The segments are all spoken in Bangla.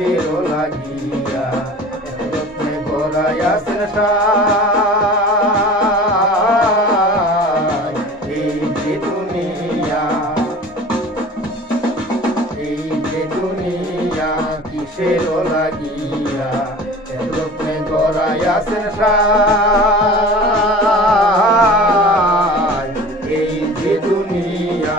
কিসের লাগিয়া যত্নে গড়াইয়াছেন এই যে দুনিয়া কিসের লাগিয়া যত্নে গড়াইয়াছেন এই যে দুনিয়া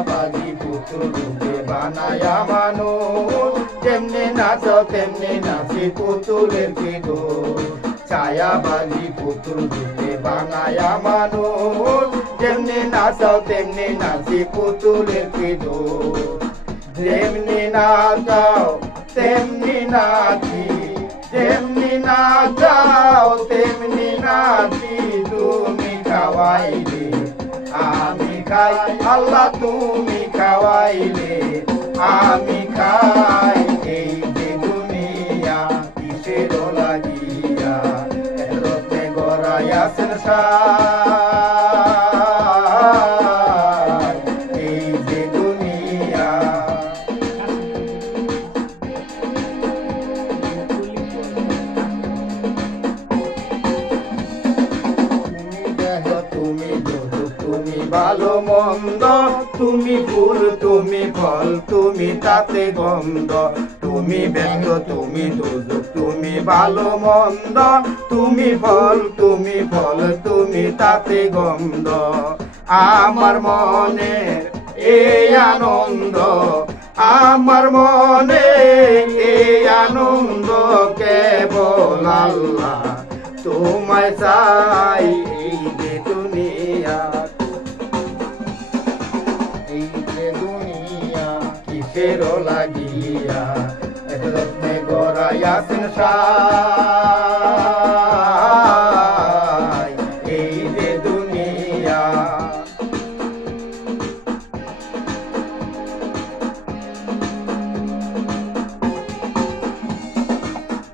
বাজি পুতুল রূপে বানায়া মানুষ যেমনি নাচো তেমনি নাচি পুতুলের কি দোষ ছায়াবাজি পুতুল রূপে বানায়া মানুষ যেমনি নাচো তেমনি নাচি পুতুলের কি দোষ যেমনি নাচাও তেমনি নাচি যেমনি নাচাও তেমনি নাচি তুমি খাওয়াইলে আমি খাই আল্লাহ তুমি খাওয়াইলে আমি খাই এই যে দুনিয়া কিসের লাগিয়া রত্নে গড়াইয়াছেন এই যে দুনিয়া তুমি ভালো মন্দ তুমি ফুল তুমি ফল তুমি তাতে গন্ধ তুমি ব্যঙ্গ তুমি দোজক তুমি ভালো মন্দ তুমি ফল তুমি তাতে গন্ধ আমার মনে এই আনন্দ আমার মনে এই আনন্দ কেবল আল্লাহ তোমায় চাই এই যে দুনিয়া কিসের লাগিয়া যত্নে গড়াইয়াছেন এই যে দুনিয়া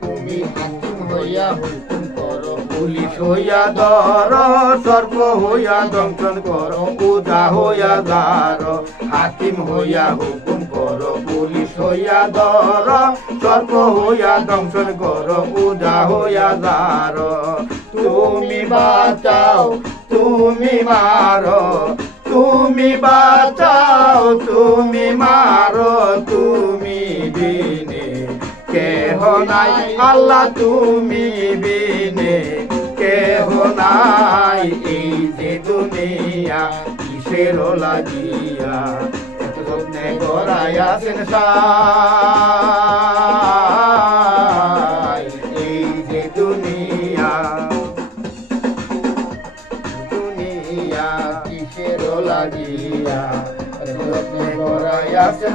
তুমি হাকিম হইয়া হুকুম করো পুলিশ হইয়া ধর সর্প হইয়া দংশন করো পূজা হইয়া দার হাকিম হইয়া হুকুম করো পুলিশ হইয়া ধর সর্প হইয়া দংশন করো পূজা হইয়া দার তুমি বাঁচাও তুমি মারো তুমি বাঁচাও তুমি মারো তুমি বিনে কেহ নাই আল্লাহ তুমি বিনে কেহ নাই এই যে দুনিয়া কিসের লাগিয়া যত্নে গড়াইয়াছেন এই যে দুনিয়া কিসের লাগিয়া যত্নে গড়াইয়াছেন